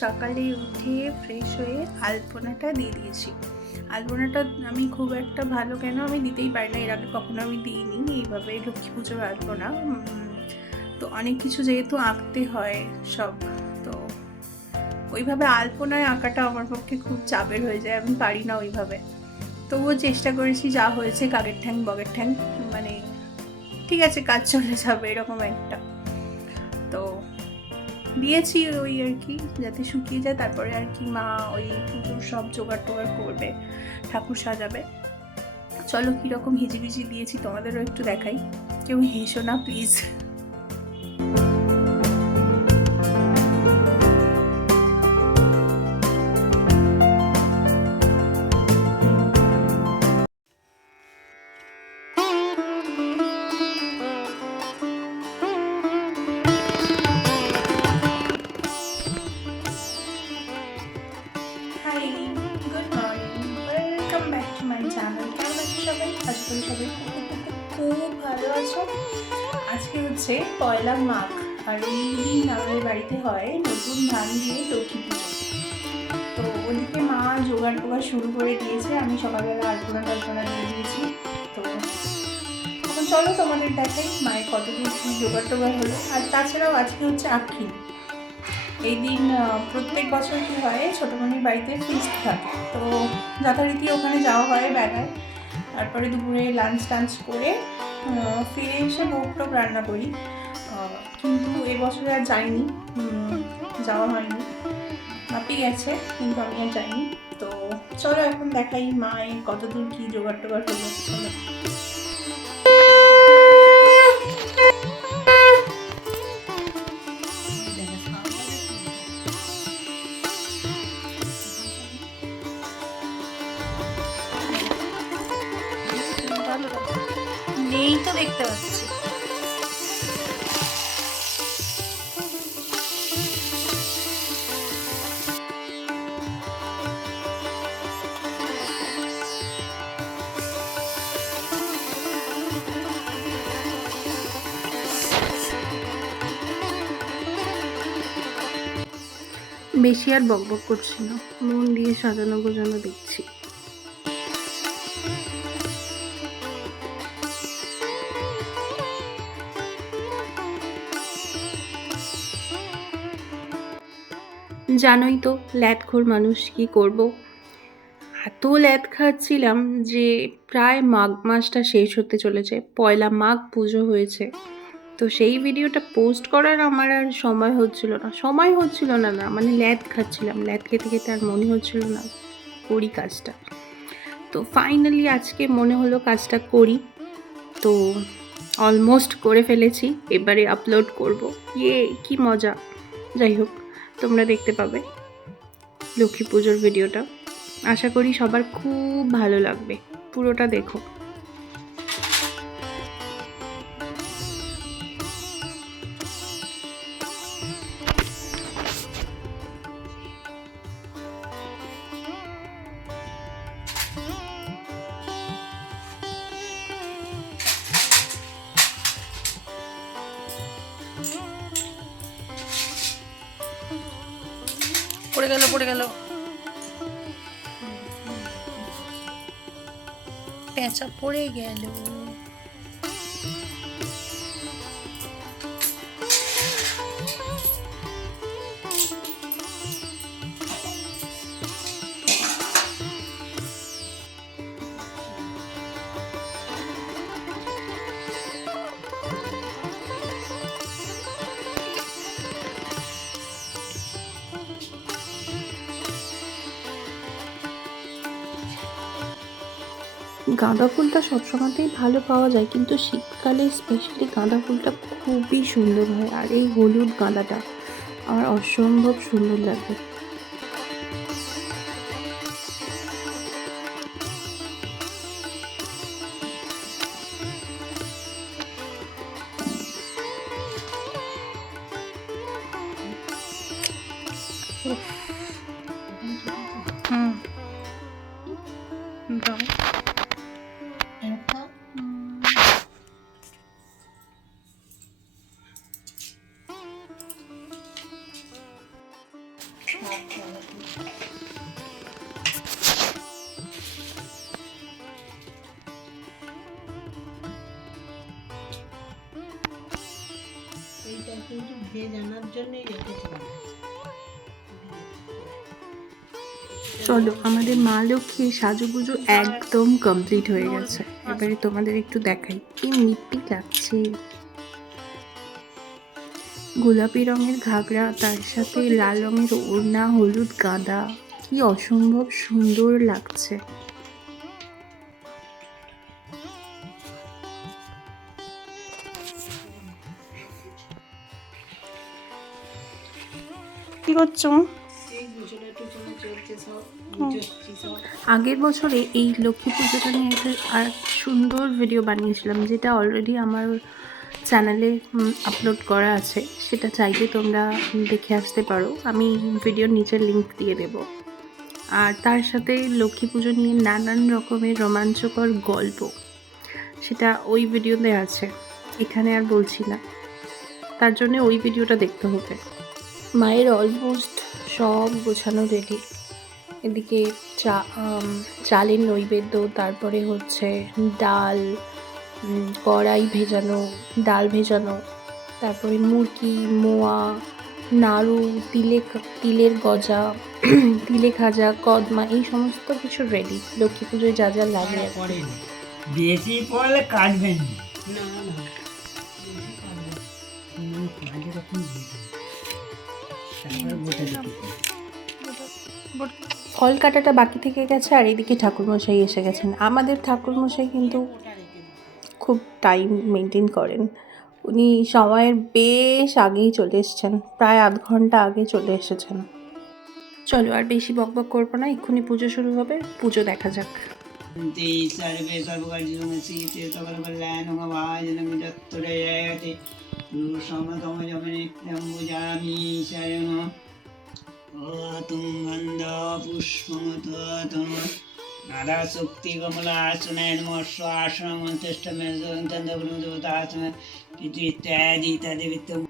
সকালে উঠে ফ্রেশ হয়ে আলপনাটা দিয়ে দিয়েছি। আলপনাটা আমি খুব একটা ভালো কেন আমি দিতেই পারি না, এর আগে কখনো আমি দিইনি এইভাবে লক্ষ্মী পুজোর আলপনা। তো অনেক কিছু যেহেতু আঁকতে হয় সব, তো ওইভাবে আলপনায় আঁকাটা আমার পক্ষে খুব চাপের হয়ে যায়, আমি পারি না ওইভাবে। তবুও চেষ্টা করেছি, যা হয়েছে কাকের ঠ্যাং বগের ঠ্যাং, মানে ঠিক আছে কাজ চলে যাবে এরকম একটা। তো দিয়েছি ওই আর কি, যাতে শুকিয়ে যায়, তারপরে আর কি মা ওই পুজোর সব জোগাড় টোগাড় করবে, ঠাকুর সাজাবে। চলো কীরকম হিজিবিজি দিয়েছি তোমাদেরও একটু দেখাই, কেউ হেসো না please. Hi, good morning, welcome back to my channel. কেমন আছো সবাই? আশা করি সবাই খুব ভালো আছো। আজকে হচ্ছে পয়লা মাঘ, আর এই দিন আমাদের বাড়িতে হয় নতুন ধান দিয়ে লক্ষ্মী পুজো। তো ওদিকে মা জোগাড় টোগাড় শুরু করে দিয়েছে, আমি সকালবেলা আলপনা টালপনা দিয়ে দিয়েছি। তো এখন চলো তোমাদের দেখাই মায়ের কতদিন কী জোগাড় টোগাড় হলো। আর তাছাড়াও আজকে হচ্ছে আক্ষি। এই দিন প্রত্যেক বছর কী হয়, ছোটোমণির বাড়িতে ফিস্ট থাকে, তো যথারীতি ওখানে যাওয়া হয় বেলায়। তারপরে দুপুরে লাঞ্চ টাঞ্চ করে ফিরে এসে ভোগ টোগ রান্না করি। কিন্তু এবছরে আর যাইনি, যাওয়া হয়নি, মাপি গেছে কিন্তু আমি আর যাইনি। তো চলো এখন দেখাই মায়ের কতদূর কী জোগাড় টোগাড় হলো। চলো নেই তো দেখতে পাচ্ছি। বেশি আর বকবক করছি না, মন দিয়ে সাজানো গোজানো দেখছি। জানোই তো ল্যাদখোর মানুষ, কি করব, এত ল্যাদ খাচ্ছিলাম যে প্রায় মাঘ মাসটা শেষ হতে চলেছে, পয়লা মাঘ পুজো হয়েছে। তো সেই ভিডিওটা পোস্ট করার আমার আর সময় হচ্ছিল না মানে ল্যাদ খাচ্ছিলাম, ল্যাদ খেতে খেতে আর মনে হচ্ছিল না করি কাজটা। তো ফাইনালি আজকে মনে হলো কাজটা করি, তো অলমোস্ট করে ফেলেছি, এবারে আপলোড করব। কি মজা! যাই হোক, তোমরা দেখতে পাবে লক্ষ্মী পুজোর ভিডিওটা, আশা করি সবার খুব ভালো লাগবে, পুরোটা দেখো। পড়ে গেল পেঁচা পড়ে গেল। গাঁদা ফুলটা সবসময়তেই ভালো পাওয়া যায়, কিন্তু শীতকালে স্পেশালি গাঁদা ফুলটা খুবই সুন্দর হয়, আর এই হলুদ গাঁদাটা আমার অসম্ভব সুন্দর লাগে। কিন্তু ভেজ আনার জন্যই রেখেছিলাম। চলো, আমাদের মা লক্ষ্মীর সাজুগুজু একদম কমপ্লিট হয়ে গেছে। এবারে তোমাদের একটু দেখাই কি মিষ্টি লাগছে। গোলাপি রঙের ঘাগরা, তার সাথে লাল রঙের ওড়না, হলুদ গাঁদা, কি অসম্ভব সুন্দর লাগছে। কি করছো? আগের বছরে এই লক্ষ্মী পুজোটা নিয়ে একটা আর সুন্দর ভিডিও বানিয়েছিলাম, যেটা অলরেডি আমার চ্যানেলে আপলোড করা আছে। সেটা চাইলে তোমরা দেখে আসতে পারো, আমি ভিডিওর নিচের লিঙ্ক দিয়ে দেব। আর তার সাথে লক্ষ্মী পুজো নিয়ে নানান রকমের রোমাঞ্চকর গল্প, সেটা ওই ভিডিওতে আছে, এখানে আর বলছি না। তার জন্য ওই ভিডিওটা দেখতে হবে। মায়ের অলমোস্ট সব গোছানো রেডি। এদিকে চালের নৈবেদ্য, তারপরে হচ্ছে ডাল, কড়াই ভেজানো, ডাল ভেজানো, তারপরে মুরকি, মোয়া, নাড়ু, তিলের গজা, তিলে খাজা, কদমা, এই সমস্ত কিছু রেডি লক্ষ্মী পুজোয় যা যা লাগে। বেশি পড়লে কাটবেন না না ফল কাটাটা বাকি থেকে গেছে, আর এদিকে ঠাকুরমশাই এসে গেছেন। আমাদের ঠাকুরমশাই কিন্তু খুব টাইম মেনটেন করেন। উনি সময়ের বেশ আগেই চলে এসেছেন, প্রায় আধ ঘন্টা আগে চলে এসেছেন। চলো, আর বেশি বকবক করবো না, এক্ষুনি পুজো শুরু হবে, পুজো দেখা যাক। सर्वे सर्वकार्यमसीते सकलकल्याणमभाजनमिदत्तरयते पुरुषमतमजमनित्यम्बुजामि शरणं तुं गन्धपुष्पमुत्तम नाराशक्तिकमलासनाय नमः स्वाश्रमन्तिष्ठमेन्दन्तन्दब्रह्मदेवतासन इत्यादि इत्यादिवित्तम्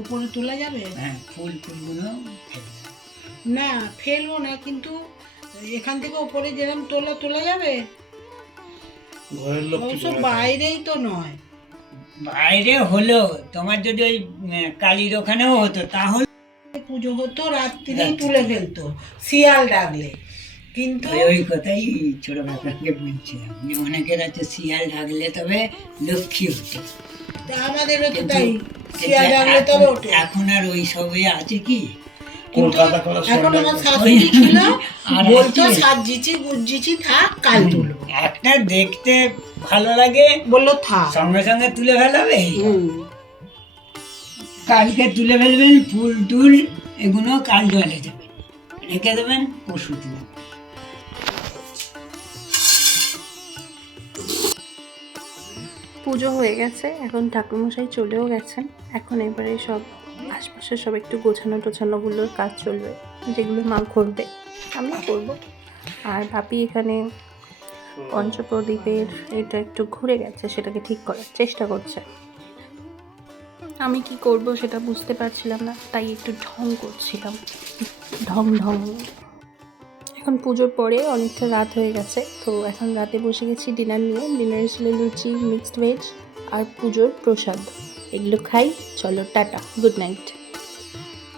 উপরে তোলা যাবে? হ্যাঁ, ফুলগুলো না ফেলবো না, কিন্তু এখান থেকে উপরে যেরকম তোলা যাবে। অবশ্য বাইরেই তো নয়, বাইরে হলো তোমার যদি ওই কালীর ওখানেও হতো তাহলে পুজো হতো, রাত্রিরেই তুলে ফেলতো শিয়াল ডাকলে। কিন্তু ওই কথাই ছোট ব্যাপারকে বলছিলাম যে অনেকের আছে শিয়াল ডাকলে তবে লক্ষ্মী হতো। আমাদেরও তো তাই, শিয়াল ডাকলে তবে ওঠে। এখন আর ওই সবে আছে কি? কিন্তু এখন আমার শাশুড়ি ছিল, বলতো সাজিছি গুজিছি থাক, কাল তুলবো। একটা দেখতে ভালো লাগে বললো থাক, সঙ্গে সঙ্গে তুলে ফেলাবে। কালকে তুলে ফেলবেন, ফুল টুল এগুলো কাল জলে যাবে, রেখে দেবেন, পশু তুলে। পুজো হয়ে গেছে, এখন ঠাকুরমশাই চলেও গেছেন। এখন এবারে সব আশপাশে সব একটু গোছানো টোছানোগুলোর কাজ চলবে, যেগুলো মা করবে, আমি করব। আর ভাবি এখানে পঞ্চপ্রদীপের এটা একটু ঘুরে গেছে, সেটাকে ঠিক করার চেষ্টা করছে। আমি কি করব সেটা বুঝতে পারছিলাম না, তাই একটু ঢং করছিলাম, ঢং ঢং। এখন পুজোর পরে অনেকটা রাত হয়ে গেছে, তো এখন রাতে বসে গেছি ডিনার নিয়ে। ডিনারে ছিল লুচি, মিক্সড ভেজ আর পুজোর প্রসাদ। এগুলো খাই। চলো, টাটা, গুড নাইট।